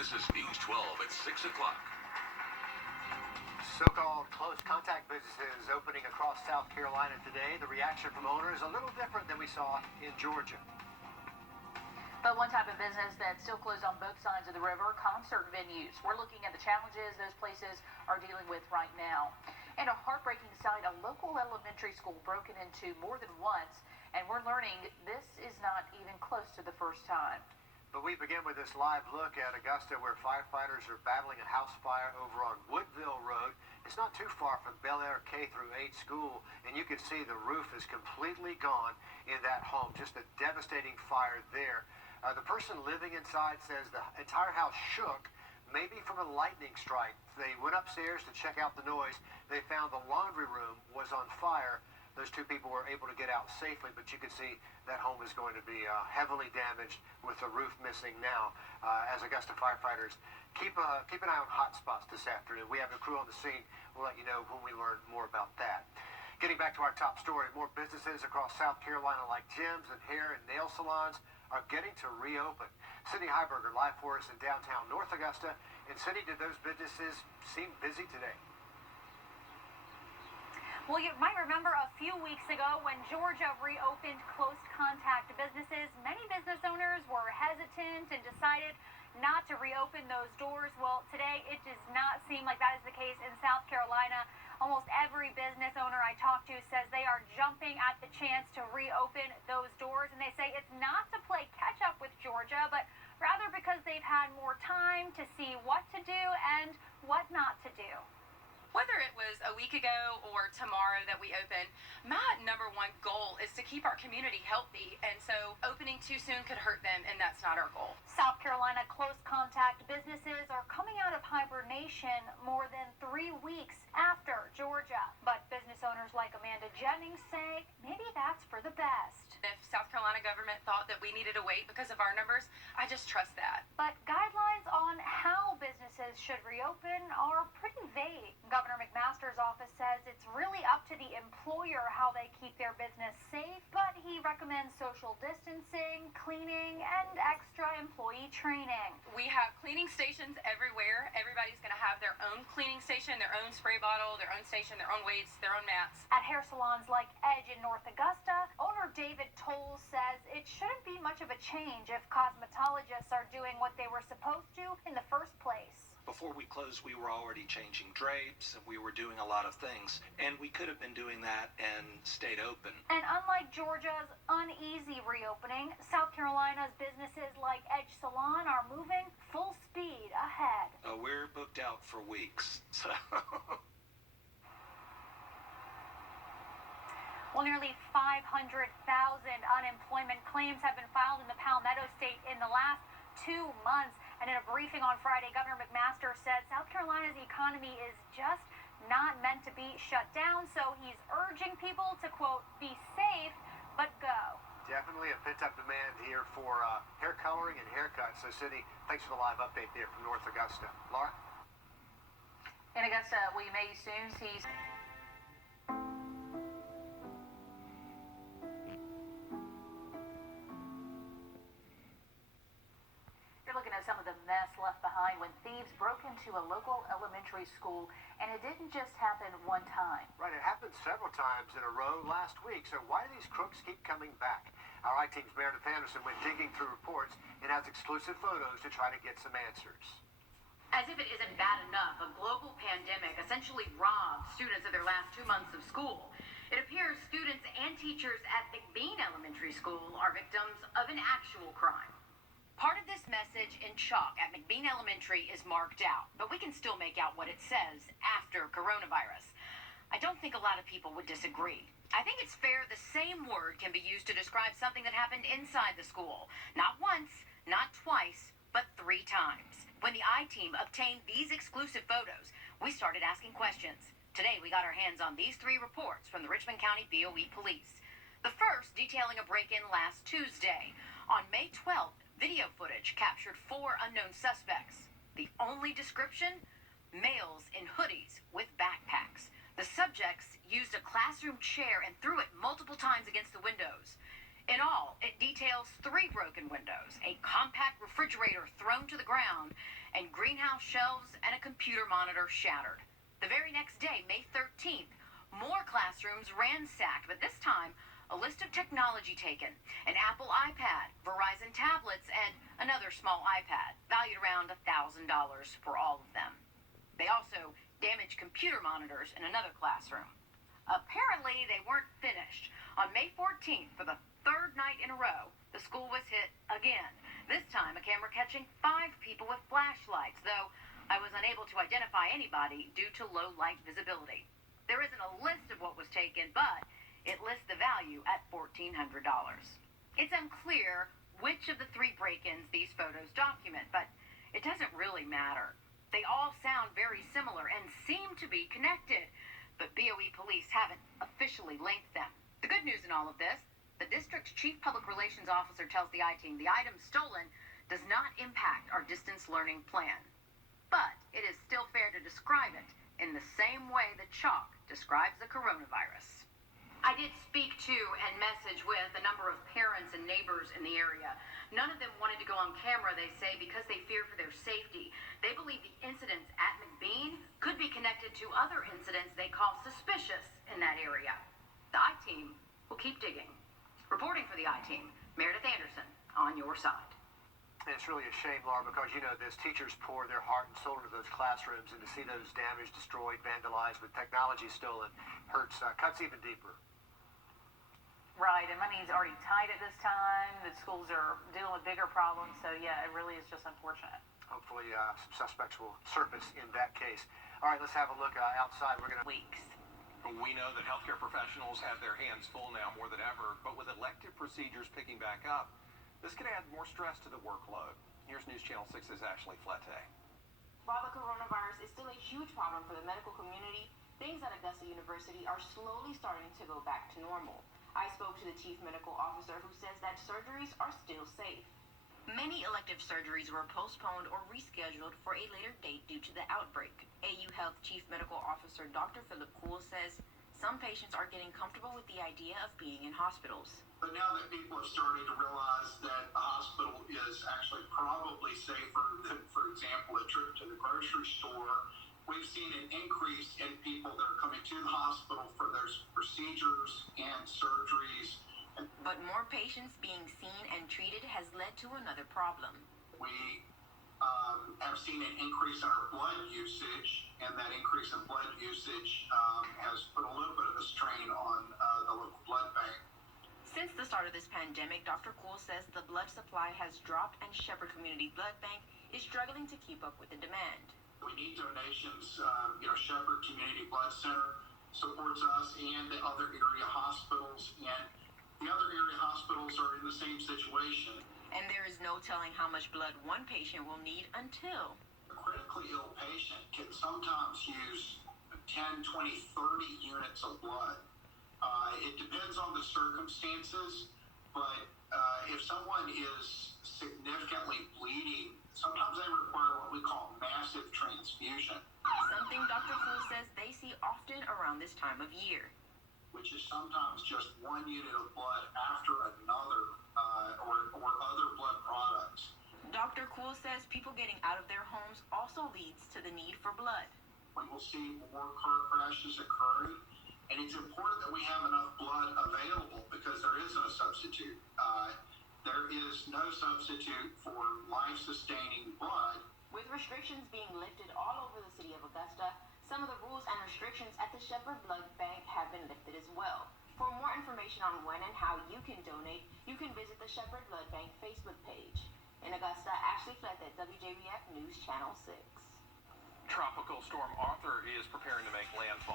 This is News 12 at 6 o'clock. So-called close contact businesses opening across South Carolina today. The reaction from owners a little different than we saw in Georgia. But one type of business that's still closed on both sides of the river, concert venues. We're looking at the challenges those places are dealing with right now. And a heartbreaking sight, a local elementary school broken into more than once. And we're learning this is not even close to the first time. But we begin with this live look at Augusta, where firefighters are battling a house fire over on Wrdw Road. It's not too far from Bel Air K through 8 school, and you can see the roof is completely gone in that home. Just a devastating fire there. The person living inside says the entire house shook, maybe from a lightning strike. They went upstairs to check out the noise. They found the laundry room was on fire. Those two people were able to get out safely, but you can see that home is going to be heavily damaged with the roof missing now. As Augusta firefighters keep an eye on hot spots this afternoon. We have a crew on the scene. We'll let you know when we learn more about that. Getting back to our top story, more businesses across South Carolina like gyms and hair and nail salons are getting to reopen. Cindy Heiberger live for us in downtown North Augusta. And Cindy, did those businesses seem busy today? Well, you might remember a few weeks ago when Georgia reopened close contact businesses, many business owners were hesitant and decided not to reopen those doors. Well, today it does not seem like that is the case in South Carolina. Almost every business owner I talk to says they are jumping at the chance to reopen those doors, and they say it's not to play catch up with Georgia, but rather because they've had more time to see what to do and what not to do. Whether it was a week ago or tomorrow that we open, my number one goal is to keep our community healthy, and so opening too soon could hurt them, and that's not our goal. South Carolina close contact businesses are coming out of hibernation more than 3 weeks after Georgia. But business owners like Amanda Jennings say maybe that's for the best. If South Carolina government thought that we needed to wait because of our numbers, I just trust that. But guidelines on how businesses should reopen are pretty vague. Governor McMaster's office says it's really up to the employer how they keep their business safe, but he recommends social distancing, cleaning, and extra employee training. We have cleaning stations everywhere. Everybody's going to have their own cleaning station, their own spray bottle, their own station, their own weights, their own mats. At hair salons like Edge in North Augusta, owner David Tolles says it shouldn't be much of a change if cosmetologists are doing what they were supposed to in the first place. Before we closed, we were already changing drapes, and we were doing a lot of things, and we could have been doing that and stayed open. And unlike Georgia's uneasy reopening, South Carolina's businesses like Edge Salon are moving full speed ahead. We're booked out for weeks, so... Well, nearly 500,000 unemployment claims have been filed in the Palmetto State in the last 2 months. And in a briefing on Friday, Governor McMaster said South Carolina's economy is just not meant to be shut down. So he's urging people to, quote, be safe, but go. Definitely a pent-up demand here for hair coloring and haircuts. So, Cindy, thanks for the live update there from North Augusta. Laura? In Augusta, we may soon see... looking at some of the mess left behind when thieves broke into a local elementary school, and it didn't just happen one time. Right, it happened several times in a row last week, so why do these crooks keep coming back? Our I-Team's Meredith Anderson went digging through reports and has exclusive photos to try to get some answers. As if it isn't bad enough, a global pandemic essentially robbed students of their last 2 months of school. It appears students and teachers at McBean Elementary School are victims of an actual crime. Part of this message in chalk at McBean Elementary is marked out, but we can still make out what it says after coronavirus. I don't think a lot of people would disagree. I think it's fair the same word can be used to describe something that happened inside the school. Not once, not twice, but 3 times. When the I-Team obtained these exclusive photos, we started asking questions. Today, we got our hands on these 3 reports from the Richmond County BOE Police. The first detailing a break-in last Tuesday. On May 12th, video footage captured 4 unknown suspects. The only description? Males in hoodies with backpacks. The subjects used a classroom chair and threw it multiple times against the windows. In all, it details 3 broken windows, a compact refrigerator thrown to the ground, greenhouse shelves, and a computer monitor shattered. The very next day, May 13th, more classrooms ransacked, but this time, a list of technology taken: an Apple iPad, Verizon tablets, and another small iPad, valued around $1,000 for all of them. They also damaged computer monitors in another classroom. Apparently, they weren't finished. On May 14th, for the third night in a row, the school was hit again. This time, a camera catching 5 people with flashlights, though I was unable to identify anybody due to low light visibility. There isn't a list of what was taken, but it lists the value at $1,400. It's unclear which of the 3 break-ins these photos document, but it doesn't really matter. They all sound very similar and seem to be connected, but BOE police haven't officially linked them. The good news in all of this: the district's chief public relations officer tells the I-Team the item stolen does not impact our distance learning plan. But it is still fair to describe it in the same way that chalk describes the coronavirus. I did speak to and message with a number of parents and neighbors in the area. None of them wanted to go on camera, they say, because they fear for their safety. They believe the incidents at McBean could be connected to other incidents they call suspicious in that area. The I-Team will keep digging. Reporting for the I-Team, Meredith Anderson, on your side. And it's really a shame, Laura, because, you know, those teachers pour their heart and soul into those classrooms, and to see those damaged, destroyed, vandalized, with technology stolen hurts, cuts even deeper. Right, and money's already tight at this time. The schools are dealing with bigger problems, so yeah, it really is just unfortunate. Hopefully, some suspects will surface in that case. All right, let's have a look outside. We're going to... Weeks. We know that healthcare professionals have their hands full now more than ever, but with elective procedures picking back up, this could add more stress to the workload. Here's News Channel 6's Ashley Flette. While the coronavirus is still a huge problem for the medical community, things at Augusta University are slowly starting to go back to normal. I spoke to the chief medical officer, who says that surgeries are still safe. Many elective surgeries were postponed or rescheduled for a later date due to the outbreak. AU Health Chief Medical Officer Dr. Philip Kuhl says some patients are getting comfortable with the idea of being in hospitals. But now that people are starting to realize that a hospital is actually probably safer than, for example, a trip to the grocery store, we've seen an increase in people that are coming to the hospital for their procedures and surgeries. But more patients being seen and treated has led to another problem. We have seen an increase in our blood usage, and that increase in blood usage has put a little bit of a strain on the local blood bank. Since the start of this pandemic, Dr. Kuhl says the blood supply has dropped and Shepherd Community Blood Bank is struggling to keep up with the demand. We need donations. Shepherd Community Blood Center supports us and the other area hospitals, and the other area hospitals are in the same situation. And there is no telling how much blood one patient will need until... A critically ill patient can sometimes use 10, 20, 30 units of blood. It depends on the circumstances, but if someone is significantly bleeding, sometimes they require what we call massive transfusion. Something Dr. Kuhl says they see often around this time of year. Which is sometimes just one unit of blood after another, or other blood products. Dr. Kuhl says people getting out of their homes also leads to the need for blood. We will see more car crashes occurring, and it's important that we have enough blood available because there isn't a substitute. There is no substitute for life-sustaining blood. With restrictions being lifted all over the city of Augusta, some of the rules and restrictions at the Shepherd Blood Bank have been lifted as well. For more information on when and how you can donate, you can visit the Shepherd Blood Bank Facebook page. In Augusta, Ashley Flette, WJBF News Channel 6. Tropical storm Arthur is preparing to make landfall.